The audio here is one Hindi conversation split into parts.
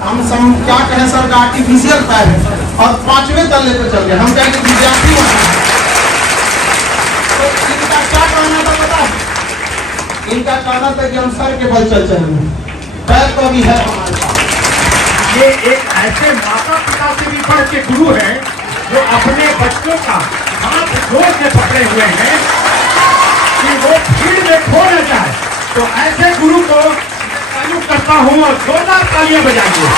हम क्या कहें सर का आर्टिफिशियल पैर है और 5वें तल्ले पे चल गए। हम कहें कि विद्यार्थी बना है, तो इनका क्या कहना था पता है? इनका कहना था कि हम सर के बल चल चलेंगे, पैर तो अभी है हमारे पास। ये एक ऐसे माता पिता से भी बढ़ के गुरु है जो अपने बच्चों का हाथ जोड़ के पकड़े हुए हैं कि वो भीड़ में खो न जाए। तो ऐसे गुरु को तारीफ करता हूँ और जोरदार तालियां बजाइए।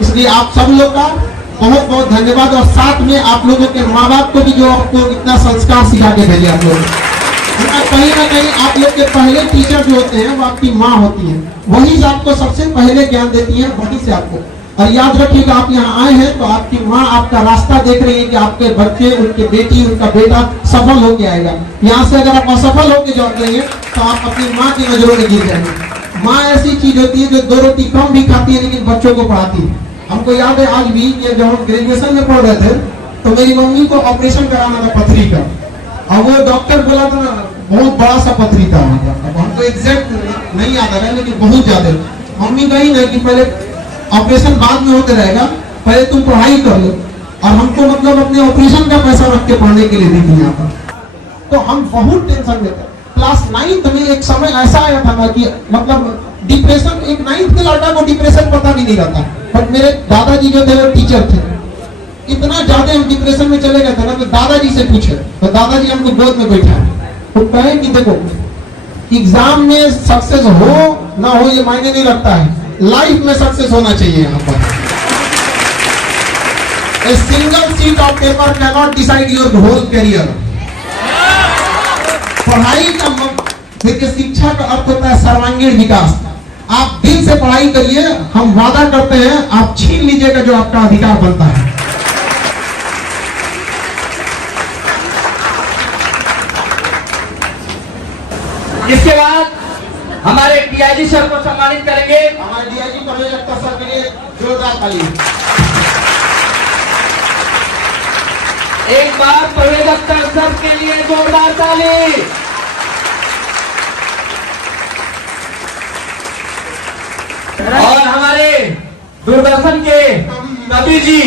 इसलिए आप सब लोग का बहुत बहुत धन्यवाद और साथ में आप लोगों के माँ बाप को भी जो आपको इतना संस्कार सिखा के भेजे। आप लोग कहीं ना कहीं आप लोग के पहले टीचर जो होते हैं वो आपकी माँ होती है, वही आपको सबसे पहले ज्ञान देती है, वही से आपको। और याद रखिएगा आप यहाँ आए हैं तो आपकी माँ आपका रास्ता देख रही है कि आपके बच्चे, उनके बेटी, उनका बेटा सफल होके आएगा। यहाँ से अगर आप असफल होके जॉब लेंगे तो आप अपनी माँ की नजरों में गिर जाएंगे। माँ ऐसी चीज होती है जो 2 रोटी कम भी खाती है लेकिन बच्चों को पढ़ाती है। हमको याद है आज भी कि जब हम ग्रेजुएशन में पढ़ रहे थे तो मेरी मम्मी को ऑपरेशन कराना था पथरी का, और वो डॉक्टर बोला था ना बहुत बड़ा सा पथरी था। अब हमको एग्जैक्ट नहीं याद आ रहा है लेकिन बहुत ज्यादा। मम्मी कही ना कि पहले ऑपरेशन बाद में होते रहेगा, पहले तुम पढ़ाई कर लो, और हमको मतलब अपने ऑपरेशन का पैसा रख के पढ़ने के लिए दी थी यहाँ पर। तो हम बहुत टेंशन में थे। क्लास 9th में एक समय ऐसा आया था ना कि मतलब डिप्रेशन, एक 9th के लड़का को डिप्रेशन पता भी नहीं रहता, बट मेरे दादाजी जो थे वो टीचर थे। इतना ज्यादा हम डिप्रेशन में चले गए थे ना कि दादाजी से पूछे तो दादाजी हमको गोद में बैठा तो कहे कि देखो एग्जाम में सक्सेस हो ना हो ये मायने नहीं रखता है, लाइफ में सक्सेस होना चाहिए। यहाँ पर a single sheet of paper can not decide your whole career. पढ़ाई का देखिए, शिक्षा का अर्थ होता है सर्वांगीण विकास। आप दिल से पढ़ाई करिए, हम वादा करते हैं आप छीन लीजिएगा जो आपका अधिकार बनता है। इसके बाद हमारे डीआईजी सर को सम्मानित करेंगे। हमारे डीआईजी परवेज अख्तर सर के लिए जोरदार ताली। एक बार परवेज अख्तर सर के लिए जोरदार ताली। और हमारे दूरदर्शन के कवि जी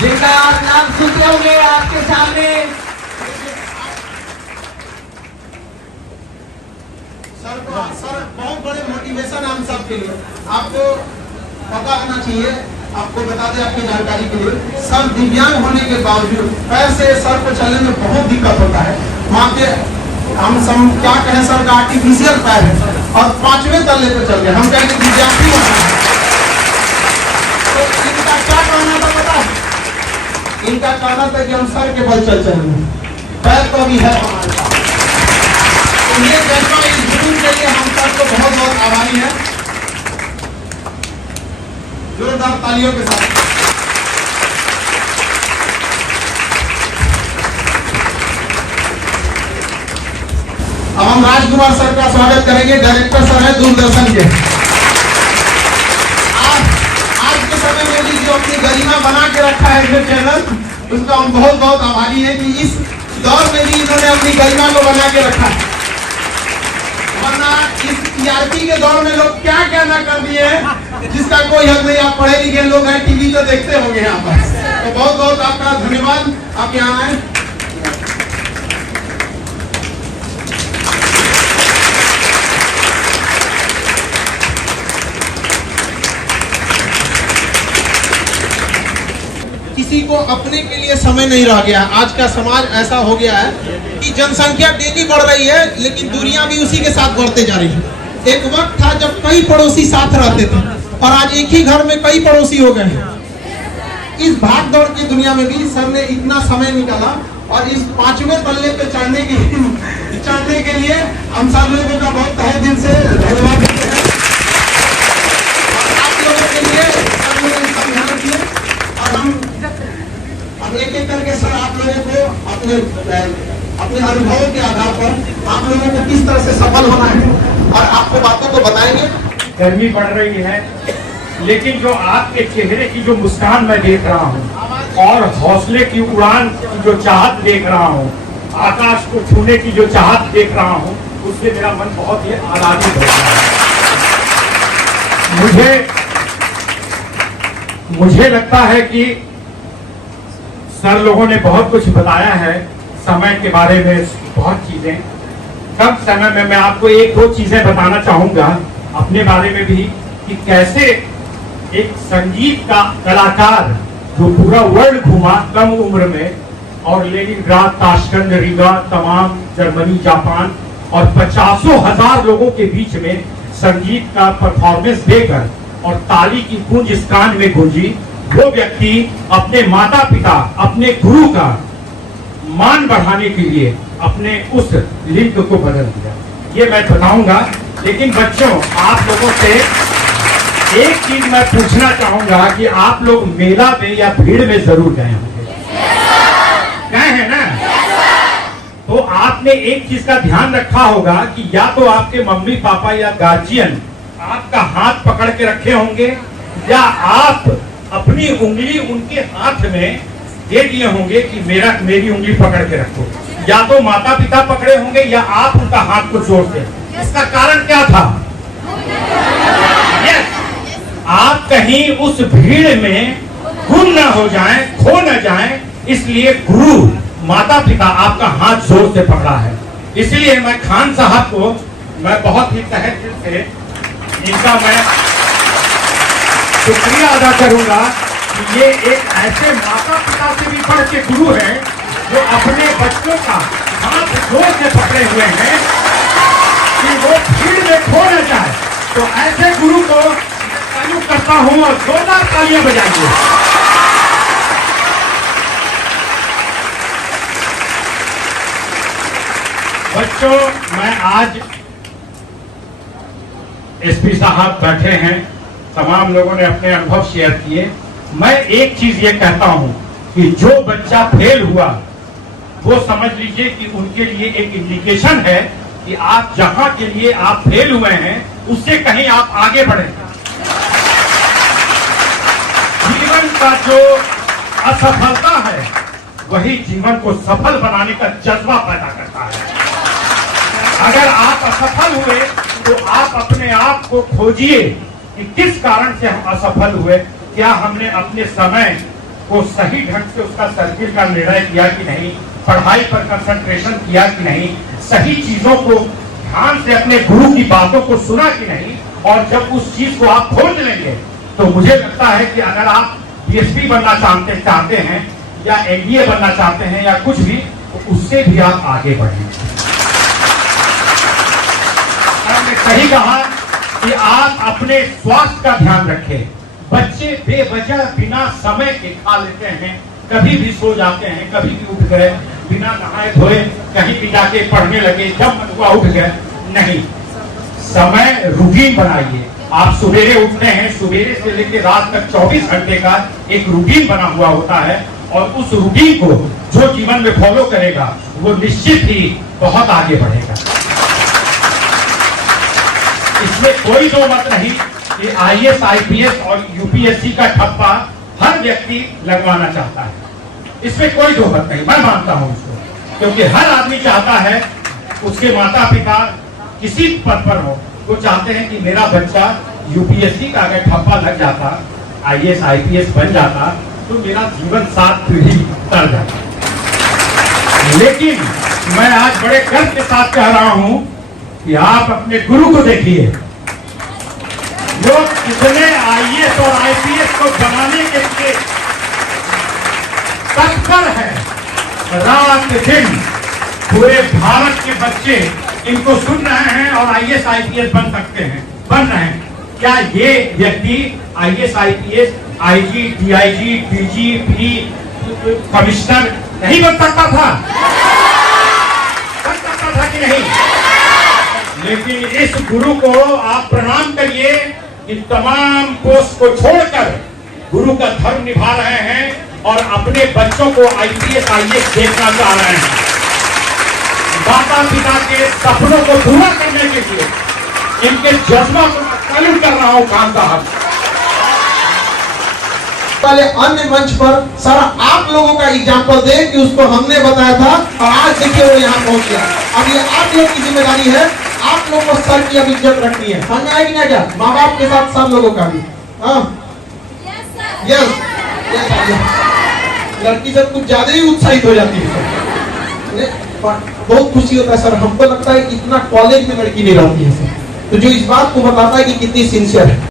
जिनका आप नाम सुनते होंगे आपके सामने, सर बहुत बड़े मोटिवेशन हम सब के लिए। आपको पता होना चाहिए, आपको बता दें आपकी जानकारी के लिए, सर दिव्यांग होने के बावजूद पैर से सर को चलने में बहुत दिक्कत होता है। वहाँ के हम क्या कहें सर का आर्टिफिशियल पैर है और 5वें तल्ले पे चल गए। हम कहें कि विद्यार्थी बना है, तो इनका क्या कहना था पता है? इनका कहना था कि हम सर के बल चल चलेंगे, पैर तो अभी है हमारे पास। तो ये जज्बा, इस जुनून के लिए हम सबको बहुत बहुत आभारी हैं। जोरदार तालियों के साथ अब हम राजकुमार सर का स्वागत करेंगे। डायरेक्टर सर है दूरदर्शन के। आज के समय में भी जो अपनी गरिमा बना के रखा है जो चैनल, उसका हम बहुत बहुत आभारी हैं कि इस दौर में भी इन्होंने अपनी गरिमा को बना के रखा है। वरना इस टीआरपी के दौर में लोग क्या क्या ना कर दिए हैं जिसका कोई हद नहीं। आप पढ़े लिखे लोग हैं, टीवी तो देखते होंगे यहाँ पर। तो बहुत बहुत आपका धन्यवाद, आप यहाँ आए। किसी को अपने के लिए समय नहीं रह गया। आज का समाज ऐसा हो गया है कि जनसंख्या डेली बढ़ रही है लेकिन दूरियां भी उसी के साथ बढ़ते जा रही है। एक वक्त था जब कई पड़ोसी साथ रहते थे और आज एक ही घर में कई पड़ोसी हो गए हैं। इस भाग दौड़ की दुनिया में भी सर ने इतना समय निकाला और इस 5वें तल्ले पे चढ़ने के लिए हम सब लोगों का बहुत तहे दिल से धन्यवाद देते हैं। आप लोगों के लिए समझाना चाहिए और हम एक एक करके सर आप लोगों को अपने अनुभवों के आधार पर आप लोगों को किस तरह से सफल होना है और आपको बातों को बताएंगे। गर्मी बढ़ रही है, लेकिन जो आपके चेहरे की जो मुस्कान मैं देख रहा हूँ और हौसले की उड़ान की जो चाहत देख रहा हूँ, आकाश को छूने की जो चाहत देख रहा हूँ, उससे मेरा मन बहुत ही आह्लादित हो रहा है। मुझे लगता है कि सर लोगों ने बहुत कुछ बताया है समय के बारे में, बहुत चीजें। कम समय में मैं आपको एक दो चीजें बताना चाहूंगा अपने बारे में भी, कि कैसे एक संगीत का कलाकार जो पूरा वर्ल्ड घूमा कम उम्र में, और लेनिनग्राड, ताशकंद, रीगा, तमाम जर्मनी, जापान और 50,000 लोगों के बीच में संगीत का परफॉर्मेंस देकर और ताली की गूंज इस कान में गूंजी, वो व्यक्ति अपने माता पिता, अपने गुरु का मान बढ़ाने के लिए अपने उस लिंक को बदल दिया। ये मैं बताऊंगा। लेकिन बच्चों, आप लोगों से एक चीज मैं पूछना चाहूंगा कि आप लोग मेला में या भीड़ में जरूर गए होंगे, गए हैं ना? तो आपने एक चीज का ध्यान रखा होगा कि या तो आपके मम्मी पापा या गार्जियन आपका हाथ पकड़ के रखे होंगे, या आप अपनी उंगली उनके हाथ में दे दिए होंगे कि मेरी उंगली पकड़ के रखो। या तो माता पिता पकड़े होंगे या आप उनका हाथ को जोड़ते। इसका कारण क्या था? आप कहीं उस भीड़ में गुम ना हो जाएं, खो न जाएं, इसलिए गुरु माता पिता आपका हाथ जोर से पकड़ा है। इसलिए मैं खान साहब को मैं बहुत ही तहे दिल से इनका मैं शुक्रिया अदा करूंगा कि ये एक ऐसे माता पिता से भी बढ़ के गुरु हैं जो अपने बच्चों का हाथ जोर से पकड़े हुए हैं कि वो भीड़ में खो न जाए। तो ऐसे गुरु को तारीफ करता हूं और जोरदार तालियां बजाइए। बच्चों, मैं आज एसपी साहब बैठे हैं, तमाम लोगों ने अपने अनुभव शेयर किए। मैं एक चीज ये कहता हूं कि जो बच्चा फेल हुआ वो समझ लीजिए कि उनके लिए एक इंडिकेशन है कि आप जहां के लिए आप फेल हुए हैं उससे कहीं आप आगे बढ़े। जीवन का जो असफलता है वही जीवन को सफल बनाने का जज्बा पैदा करता है। अगर आप असफल हुए तो आप अपने आप को खोजिए कि किस कारण से हम असफल हुए। क्या हमने अपने समय को सही ढंग से उसका सर्किल का निर्णय किया कि नहीं, पढ़ाई पर कंसंट्रेशन किया कि नहीं, सही चीजों को ध्यान से अपने गुरु की बातों को सुना कि नहीं। और जब उस चीज को आप खोज लेंगे तो मुझे लगता है कि अगर आप डीएसपी बनना चाहते हैं या एनडीए बनना चाहते हैं या कुछ भी, तो उससे भी आप आगे बढ़ेंगे। मैंने सही कहा कि आप अपने स्वास्थ्य का ध्यान रखें। बच्चे बेवजह बिना समय के खा लेते हैं, कभी भी सो जाते हैं, कभी भी उठ गए, बिना नहाए धोए कहीं भी जाके पढ़ने लगे, जब मन हुआ उठ गए। नहीं, समय रूटीन बनाइए। आप सवेरे उठते हैं, सवेरे से लेकर रात तक 24 घंटे का एक रूटीन बना हुआ होता है, और उस रूटीन को जो जीवन में फॉलो करेगा वो निश्चित ही बहुत आगे बढ़ेगा। इसमें कोई दो मत नहीं कि आईएएस, आईपीएस और यूपीएससी का ठप्पा हर व्यक्ति लगवाना चाहता है। इसमें कोई दो मत नहीं, मैं मानता हूं इसको, क्योंकि हर आदमी चाहता है उसके माता पिता किसी पद पर हो, वो चाहते हैं कि मेरा बच्चा यूपीएससी का अगर ठप्पा लग जाता, आईएएस आईपीएस बन जाता, तो मेरा जीवन 7 पीढ़ी तर जाता। लेकिन मैं आज बड़े गर्व के साथ कह रहा हूं कि आप अपने गुरु को देखिए, जो कितने आईएएस और आईपीएस को बनाने के लिए तत्पर है। रात दिन पूरे भारत के बच्चे इनको सुन रहे हैं और आईएएस आईपीएस बन सकते हैं, बन रहे हैं। क्या ये व्यक्ति IAS IPS, IG, DIG, DGP, commissioner नहीं बन सकता था? बन सकता था कि नहीं? लेकिन इस गुरु को आप प्रणाम करिए कि तमाम पोस्ट को छोड़कर गुरु का धर्म निभा रहे हैं और अपने बच्चों को आईपीएस आईएएस देखना चाह रहे हैं। माता पिता के सपनों को पूरा करने के लिए इनके जज्बा को सैल्यूट कर रहा हूं खान साहब। वाले अन्य मंच पर सर आप लोगों का एग्जाम्पल दे कि उसको हमने बताया था और आज देखिए वो यहाँ पहुंच गया। अब ये आप लोग की जिम्मेदारी है, आप लोग को सर की अब इज्जत रखनी है। समझ में आएगी ना क्या? माँ बाप के साथ सब लोगों का भी। हाँ यस, लड़की सब कुछ ज्यादा ही उत्साहित हो जाती है। बहुत खुशी होता है सर, हमको लगता है इतना कॉलेज में लड़की नहीं रहती है सर, तो जो इस बात को बताता है कि कितनी सिंसियर है।